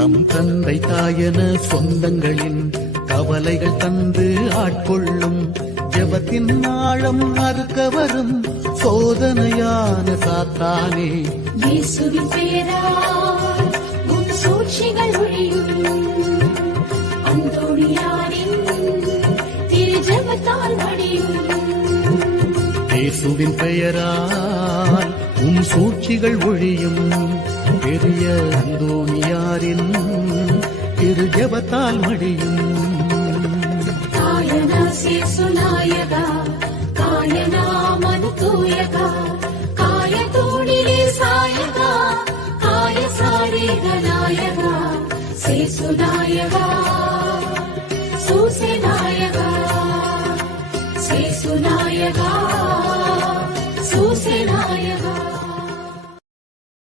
தம் தந்தை தாயன சொந்தங்களின் கவலைகள் தந்து ஆட்கொள்ளும் ஜெபத்தின் ஆழம் அறுக்க வரும் சோதனையான சாத்தானே. இயேசுவின் பெயரால் உன் சூழ்ச்சிகள் ஒழியும். அந்தோணியாரின் திரு ஜெபத்தால் மடியும். இயேசுவின் பெயரால் உன் சூழ்ச்சிகள் ஒழியும். பெரிய அந்தோணியாரின் திரு ஜெபத்தால் மடியும். காயனா சேசுநாயகா, காயனா மனுதூயகா, காய தூணிலே சாயகா, காய சாரீக நாயகா, சேசுநாயகா.